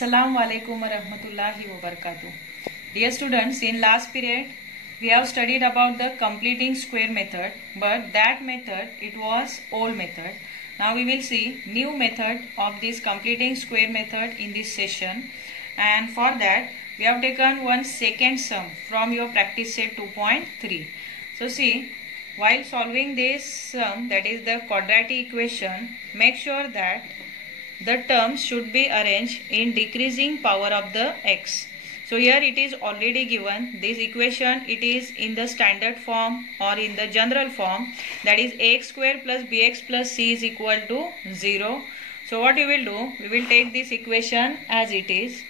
Assalamu alaikum warahmatullahi wabarakatuh. Dear students, in last period we have studied about the completing square method, but that method it was old method. Now we will see new method of this completing square method in this session, and for that we have taken one second sum from your practice set 2.3. So see, while solving this sum, that is the quadratic equation, make sure that the terms should be arranged in decreasing power of the x. So here it is already given this equation, it is in the standard form or in the general form, that is ax square plus bx plus c is equal to 0. So what we will do, we will take this equation as it is.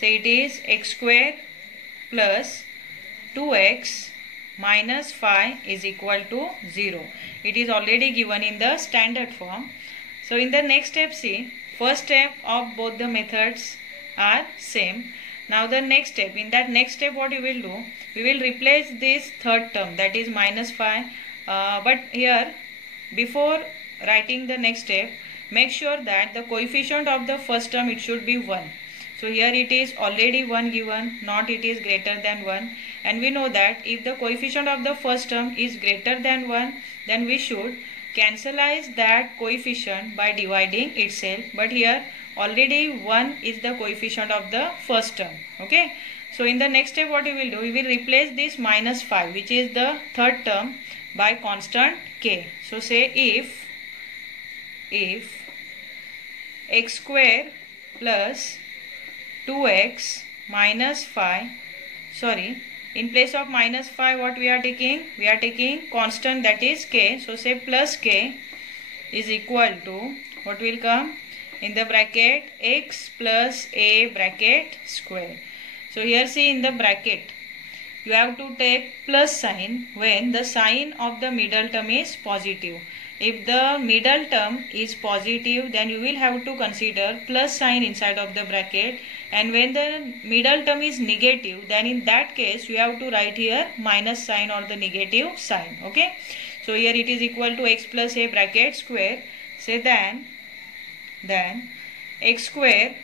So it is x square plus 2x minus 5 is equal to 0. It is already given in the standard form. So in the next step, see, first step of both the methods are same. Now the next step, in that next step what we will do, we will replace this third term, that is minus 5, but here before writing the next step, make sure that the coefficient of the first term it should be 1. So here it is already 1 given, not it is greater than 1, and we know that if the coefficient of the first term is greater than 1, then we should cancelize that coefficient by dividing itself, but here already 1 is the coefficient of the first term. Okay, so in the next step what we will do, we will replace this minus 5 which is the third term by constant k. So say if x square plus 2x minus 5, in place of minus 5 what we are taking? We are taking constant, that is k. So say plus k is equal to, what will come in the bracket, x plus a bracket square. So here see, in the bracket you have to take plus sign when the sign of the middle term is positive. If the middle term is positive, then you will have to consider plus sign inside of the bracket, and when the middle term is negative, then in that case you have to write here minus sign or the negative sign. Okay, so here it is equal to x plus a bracket square. Say then x square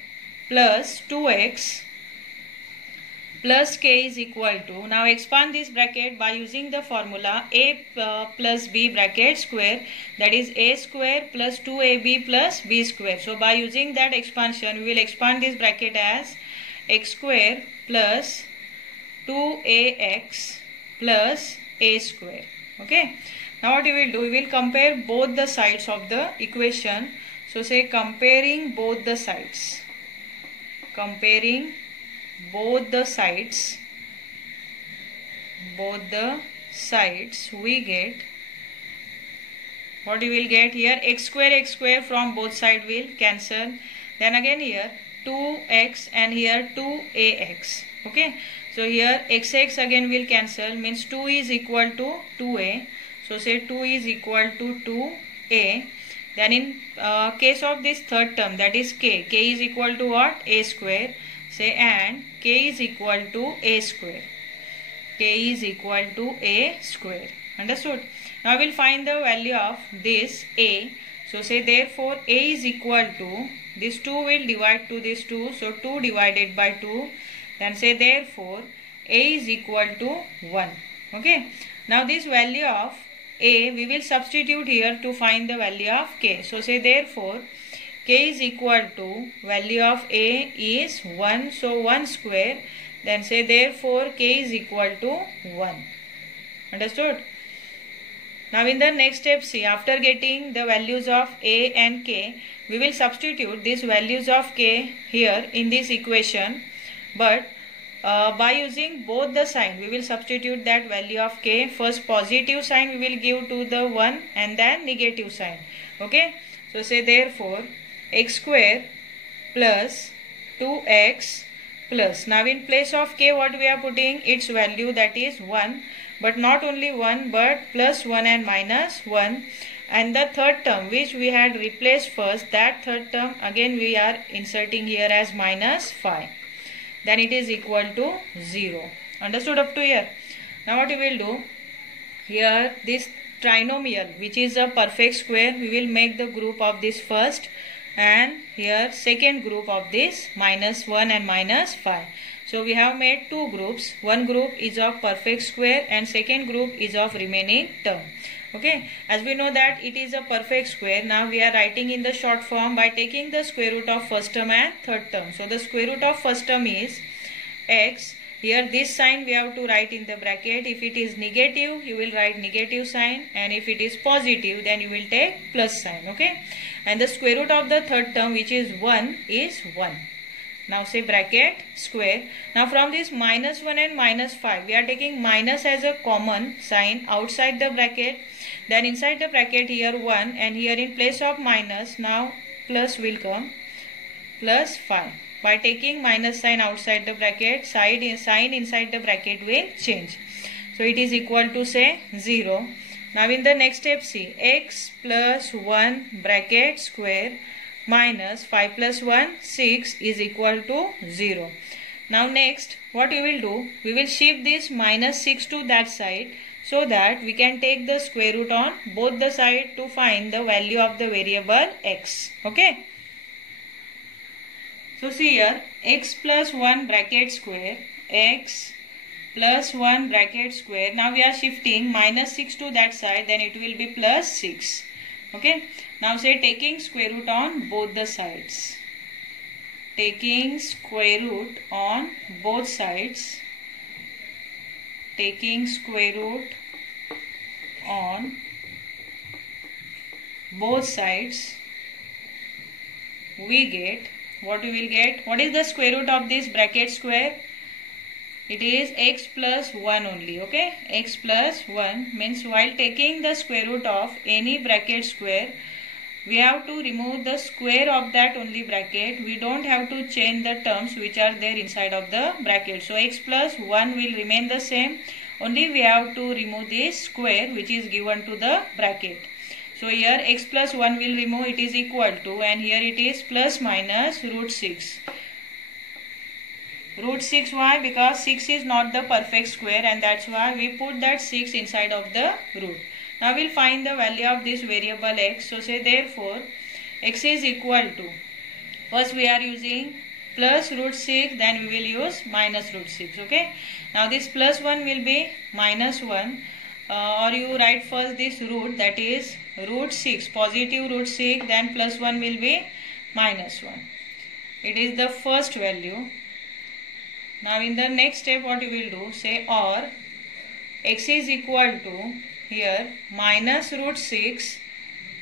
plus 2x plus k is equal to, now expand this bracket by using the formula a plus b bracket square, that is a square plus 2ab plus b square. So by using that expansion, we will expand this bracket as x square plus 2ax plus a square. Okay, now what we will do, we will compare both the sides of the equation. So say comparing both the sides, we get, what we will get here, x square from both sides will cancel, then again here 2x and here 2ax. Okay, so here xx again will cancel, means 2 is equal to 2a. So say 2 is equal to 2a. Then in case of this third term, that is k is equal to what? A square. Say and k is equal to a square. Understood? Now we will find the value of this a. So say therefore a is equal to, this 2 will divide to this 2, so 2 divided by 2. Then say therefore a is equal to 1. Okay, now this value of a we will substitute here to find the value of k. So say therefore k is equal to, value of a is 1, so 1 square. Then say therefore k is equal to 1. Understood? Now in the next step, see, after getting the values of a and k, we will substitute these values of k here in this equation, but by using both the sign, we will substitute that value of k. First positive sign we will give to the 1 and then negative sign. Okay, so say therefore x square plus 2x plus, now in place of k what we are putting, its value, that is 1, but not only 1 but plus 1 and minus 1, and the third term which we had replaced first, that third term again we are inserting here as minus 5. Then it is equal to 0. Understood up to here? Now what we will do, here this trinomial which is a perfect square, we will make the group of this first, and here second group of this -1 and -5. So we have made two groups. One group is of perfect square and second group is of remaining term. Okay, as we know that it is a perfect square, now we are writing in the short form by taking the square root of first term and third term. So the square root of first term is x. Here this sign we have to write in the bracket. If it is negative, you will write negative sign, and if it is positive, then you will take plus sign. Okay, and the square root of the third term, which is 1, is 1. Now say bracket square. Now from this -1 and -5, we are taking minus as a common sign outside the bracket. Then inside the bracket here 1, and here in place of minus now plus will come, plus 5. By taking minus sign outside the bracket, sign inside the bracket will change. So it is equal to say 0. Now in the next step, see x plus 1 bracket square minus 5 plus 1, 6 is equal to 0. Now next what we will do, we will shift this -6 to that side so that we can take the square root on both the sides to find the value of the variable x. Okay. So see here, x plus 1 bracket square, x plus 1 bracket square. Now we are shifting -6 to that side, then it will be plus 6. Okay. Now say taking square root on both the sides. Taking square root on both sides. Taking square root on both sides. We get, what we will get? What is the square root of this bracket square? It is x plus 1 only. Okay, x plus 1 means while taking the square root of any bracket square, we have to remove the square of that only bracket. We don't have to change the terms which are there inside of the bracket. So x plus 1 will remain the same. Only we have to remove this square which is given to the bracket. So here x plus 1 will remove, it is equal to, and here it is plus minus root 6. Root 6, why? Because 6 is not the perfect square, and that's why we put that 6 inside of the root. Now we'll find the value of this variable x. So say therefore x is equal to, first we are using plus root 6, then we will use minus root 6. Okay. Now this plus 1 will be minus 1, or you write first this root, that is root 6, positive root 6, then plus 1 will be minus 1. It is the first value. Now in the next step what you will do, say or x is equal to here minus root 6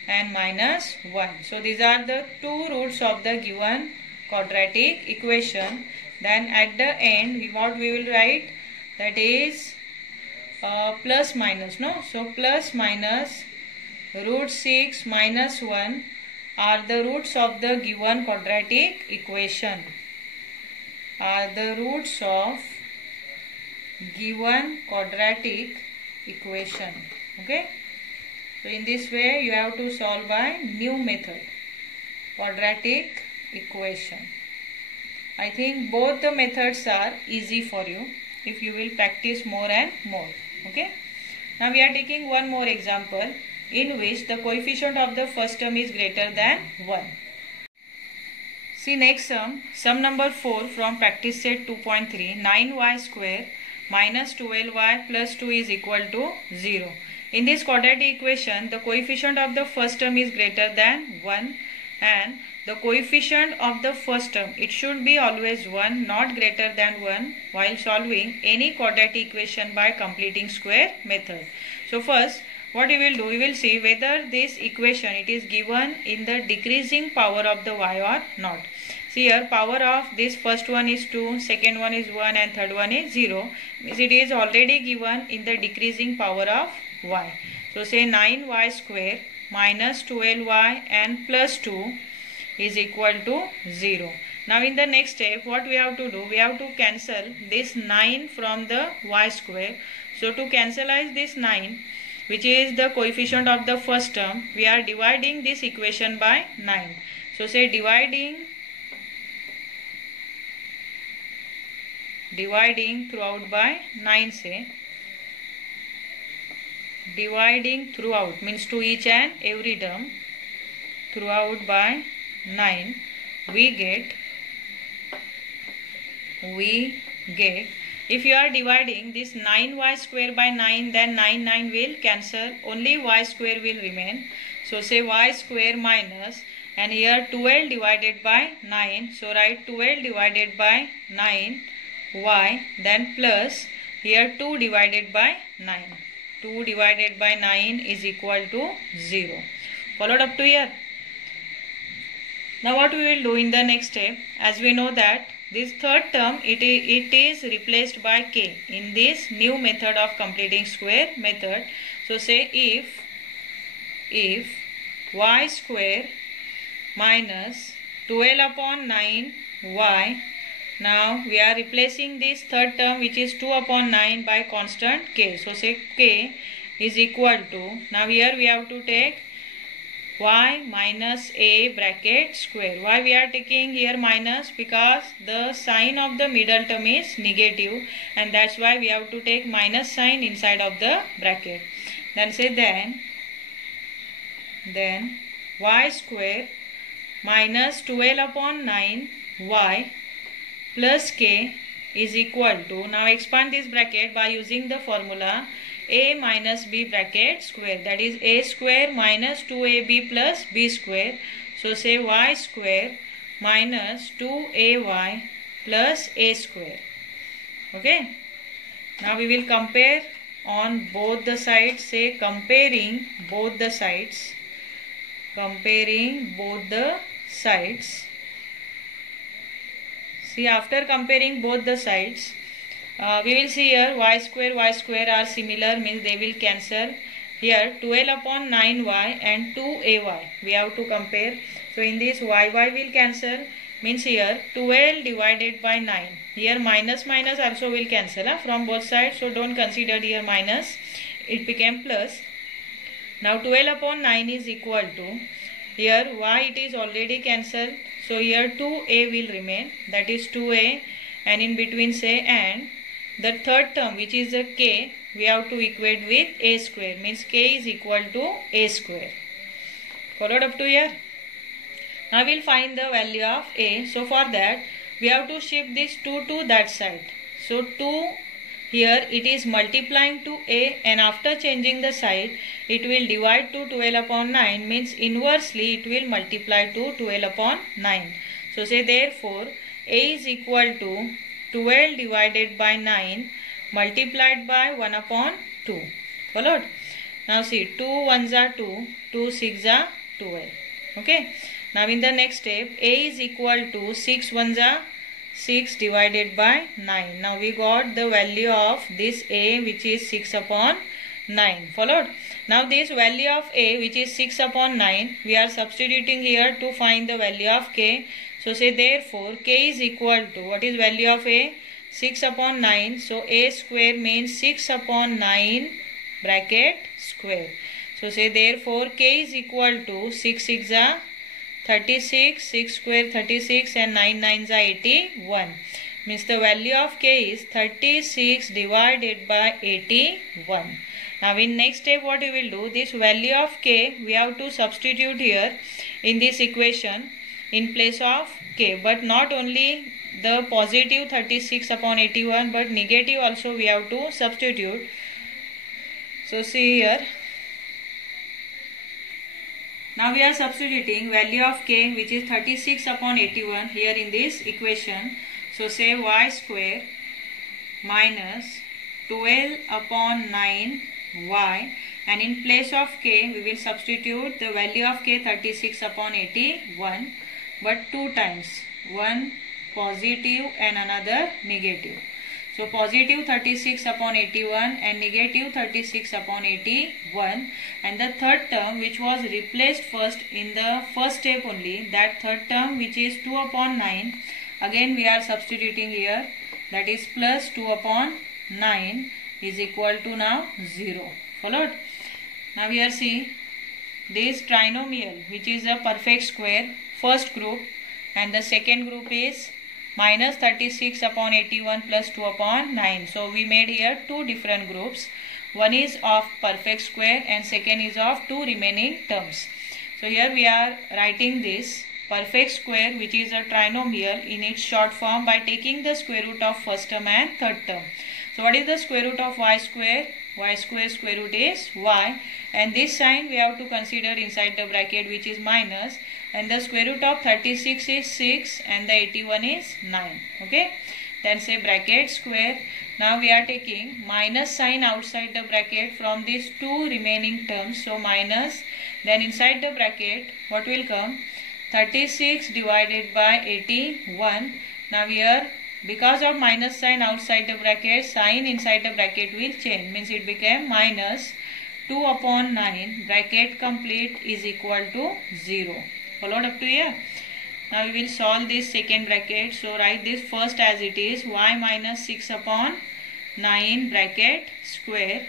and minus 1. So these are the two roots of the given quadratic equation. Then at the end what we will write, that is plus minus, no? So plus minus root 6 minus 1 are the roots of the given quadratic equation. Are the roots of given quadratic equation. Okay. So in this way you have to solve by new method, quadratic equation. I think both the methods are easy for you if you will practice more and more. Okay. Now we are taking one more example in which the coefficient of the first term is greater than 1. See next sum number 4 from practice set 2.3, 9y square minus 12y plus 2 is equal to 0. In this quadratic equation, the coefficient of the first term is greater than 1, and the coefficient of the first term, it should be always 1, not greater than 1, while solving any quadratic equation by completing square method. So first what we will do, we will see whether this equation it is given in the decreasing power of the y or not. See here, power of this first one is 2, second one is 1, and third one is 0. Means it is already given in the decreasing power of y. So say 9y square minus 12y and plus 2 is equal to 0. Now in the next step what we have to do, we have to cancel this 9 from the y square. So to cancelize this 9, which is the coefficient of the first term, we are dividing this equation by 9. So say dividing throughout by 9, say dividing throughout means to each and every term, throughout by 9, we get if you are dividing this 9y square by 9, then 9 will cancel, only y square will remain. So say y square minus, and here 12 divided by 9, so write 12 divided by 9y, then plus here 2 divided by 9. 2 divided by 9 is equal to 0. Followed up to here. Now what we will do in the next step, as we know that this third term it is replaced by k in this new method of completing square method. So say if y square minus 12 upon 9y, now we are replacing this third term which is 2 upon 9 by constant k. So say k is equal to, now here we have to take y minus a bracket square. Why we are taking here minus? Because the sign of the middle term is negative, and that's why we have to take minus sign inside of the bracket. Then say then y square minus 12 upon 9 y plus k is equal to, now expand this bracket by using the formula a minus b bracket square, that is a square minus 2ab plus b square. So say y square minus 2ay plus a square. Okay. Now we will compare on both the sides. Say comparing both the sides. See, after comparing both the sides, we will see here y square are similar, means they will cancel. Here 12 upon 9y and 2ay we have to compare. So in this y will cancel, means here 12 divided by 9. Here minus also will cancel from both sides. So don't consider here minus, it became plus. Now 12 upon 9 is equal to, here y it is already cancelled. So here 2a will remain, that is 2a, and in between say and. The third term which is a k, we have to equate with a square, means k is equal to a square. Followed up to here. Now we will find the value of a. So for that we have to shift this 2 to that side. So 2 here it is multiplying to a, and after changing the side it will divide to 12 upon 9, means inversely it will multiply to 12 upon 9. So say therefore a is equal to 12 divided by 9 multiplied by 1 upon 2. Followed? Now see, 2 1s are 2, 2 6 are 12. Okay. Now in the next step, a is equal to 6 1s are 6 divided by 9. Now we got the value of this a, which is 6 upon 9. Followed? Now this value of a, which is 6 upon 9, we are substituting here to find the value of k. So say therefore k is equal to, what is value of a? 6 upon 9. So a square means 6 upon 9 bracket square. So say therefore k is equal to 6 6 are 36, 6 square 36, and 9 9s are 81. Means the value of k is 36 divided by 81. Now in next step what we will do, this value of k we have to substitute here in this equation in place of k, but not only the positive 36 upon 81 but negative also we have to substitute. So see here, now we are substituting value of k, which is 36 upon 81 here in this equation. So say y square minus 12 upon 9y, and in place of k we will substitute the value of k 36 upon 81, but two times, one positive and another negative. So positive 36 upon 81 and negative 36 upon 81, and the third term which was replaced first in the first step only, that third term which is 2 upon 9, again we are substituting here, that is plus 2 upon 9 is equal to now 0. Followed? Now here see this trinomial which is a perfect square, first group, and the second group is minus 36 upon 81 plus 2 upon 9. So we made here two different groups. One is of perfect square and second is of two remaining terms. So here we are writing this perfect square which is a trinomial in its short form by taking the square root of first term and third term. So what is the square root of y square? Y square square root is y, and this sign we have to consider inside the bracket, which is minus, and the square root of 36 is 6 and the 81 is 9. Okay, then say bracket square. Now we are taking minus sign outside the bracket from these two remaining terms. So minus, then inside the bracket what will come? 36 divided by 81. Now here, because of minus sign outside the bracket, sign inside the bracket will change. Means it became minus 2 upon 9 bracket complete is equal to 0. Followed up to here. Now we will solve this second bracket. So write this first as it is, y minus 6 upon 9 bracket square.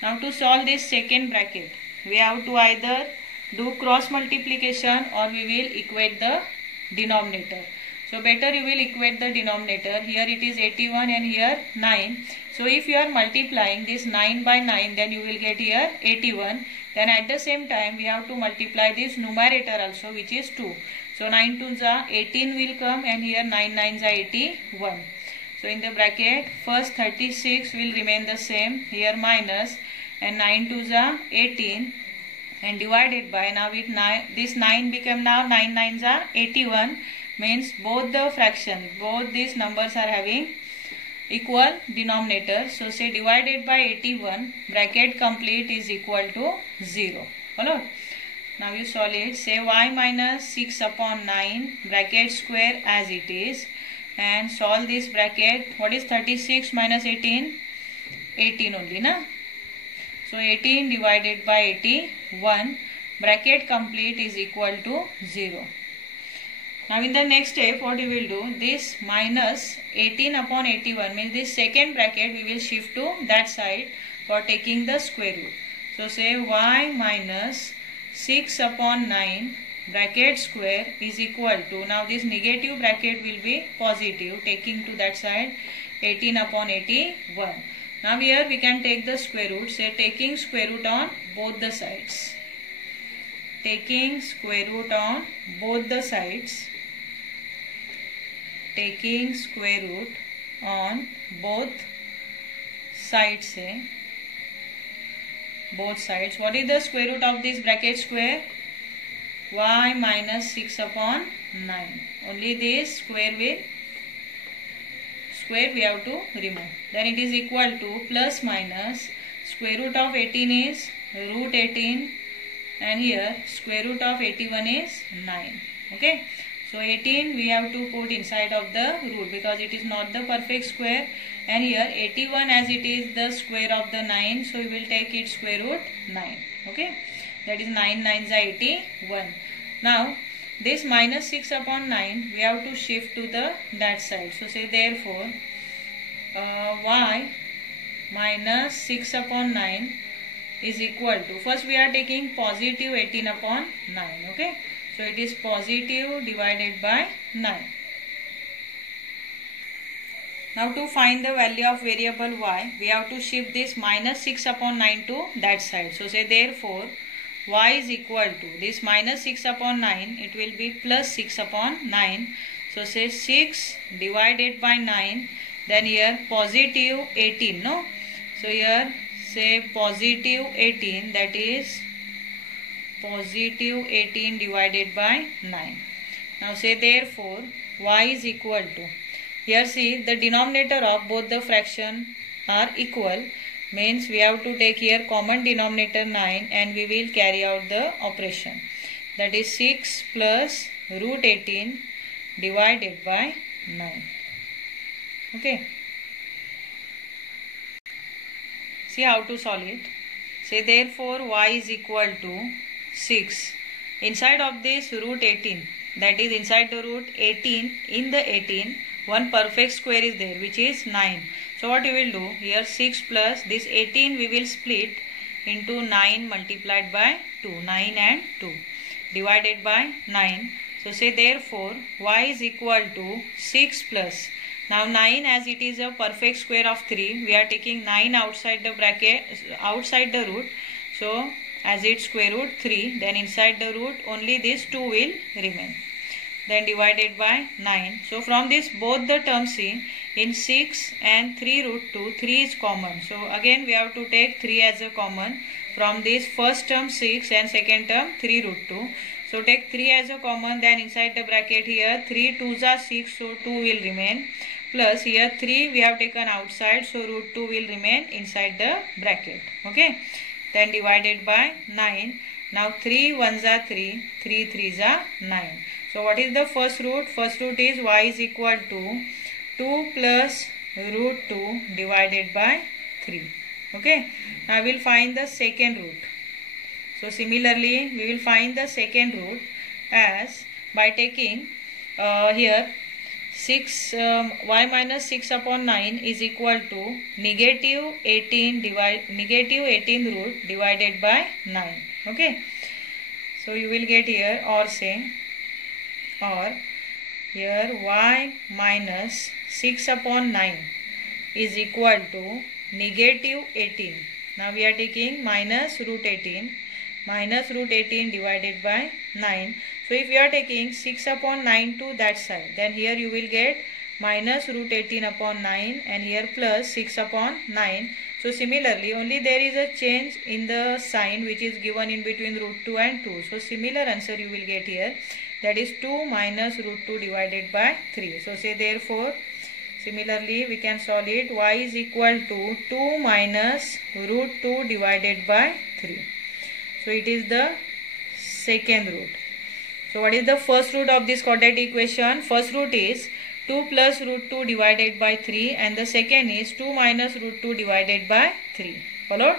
Now to solve this second bracket, we have to either do cross multiplication or we will equate the denominator. So better you will equate the denominator. Here it is 81 and here 9. So if you are multiplying this 9 by 9, then you will get here 81. Then at the same time we have to multiply this numerator also, which is 2. So 9 2s are 18 will come, and here 9 9s are 81. So in the bracket first 36 will remain the same, here minus, and 9 2s are 18 and divided by, now with 9, this 9 become now 9 9s are 81, means both the fraction, both these numbers are having equal denominator. So say divided by 81 bracket complete is equal to 0. Follow? Now you solve it. Say y minus 6 upon 9 bracket square as it is, and solve this bracket. What is 36 minus 18? 18 only, na? So 18 divided by 81 bracket complete is equal to 0. Now in the next step what we will do, this minus 18 upon 81 means this second bracket we will shift to that side for taking the square root. So say y minus 6 upon 9 bracket square is equal to, now this negative bracket will be positive, taking to that side 18 upon 81. Now here we can take the square root. Say taking square root on both the sides. Taking square root on both the sides. Taking square root on both sides. Say both sides. What is the square root of this bracket square? Y minus 6 upon 9. Only this square we have to remove. Then it is equal to plus minus square root of 18 is root 18, and here square root of 81 is 9. Okay. So 18 we have to put inside of the root because it is not the perfect square, and here 81 as it is the square of the 9, so we will take its square root 9. Okay, that is 9 9s are 81. Now this minus 6 upon 9 we have to shift to the that side. So say therefore y minus 6 upon 9 is equal to, first we are taking positive 18 upon 9. Okay, so it is positive divided by 9. Now to find the value of variable y, we have to shift this minus 6 upon 9 to that side. So say therefore y is equal to, this minus 6 upon 9, it will be plus 6 upon 9. So say 6 divided by 9, then here positive 18, no? So here say positive 18, that is positive 18 divided by 9. Now say therefore y is equal to, here see the denominator of both the fraction are equal, means we have to take here common denominator 9 and we will carry out the operation. That is 6 plus root 18 divided by 9. Okay. See how to solve it. Say therefore y is equal to 6. Inside of this root 18, that is inside the root 18, in the 18 one perfect square is there, which is 9. So what we will do, here 6 plus this 18 we will split into 9 multiplied by 2, 9 and 2 divided by 9. So say therefore y is equal to 6 plus, now 9 as it is a perfect square of 3, we are taking 9 outside the bracket, outside the root. So as its square root 3, then inside the root only this 2 will remain. then divided by 9. So from this both the terms see, in 6 and 3 root 2, 3 is common. So again we have to take 3 as a common. From this first term 6 and second term 3 root 2. So take 3 as a common, then inside the bracket here 3 2s are 6, so 2 will remain. Plus here 3 we have taken outside, so root 2 will remain inside the bracket. Okay. Then divided by 9. Now 3 1s are 3, 3 3s are 9. So what is the first root? First root is y is equal to 2 plus root 2 divided by 3. Okay. Now we will find the second root. So similarly we will find the second root as by taking here 6 y minus 6 upon 9 is equal to negative 18 root divided by 9. Okay. So you will get here or here y minus 6 upon 9 is equal to negative 18. Now we are taking minus root 18 divided by 9. So if you are taking 6 upon 9 to that side, then here you will get minus root 18 upon 9 and here plus 6 upon 9. So similarly only there is a change in the sign which is given in between root 2 and 2. So similar answer you will get here, that is 2 minus root 2 divided by 3. So say therefore similarly we can solve it, y is equal to 2 minus root 2 divided by 3. So it is the second root. So what is the first root of this quadratic equation? First root is 2 plus root 2 divided by 3 and the second is 2 minus root 2 divided by 3. Followed?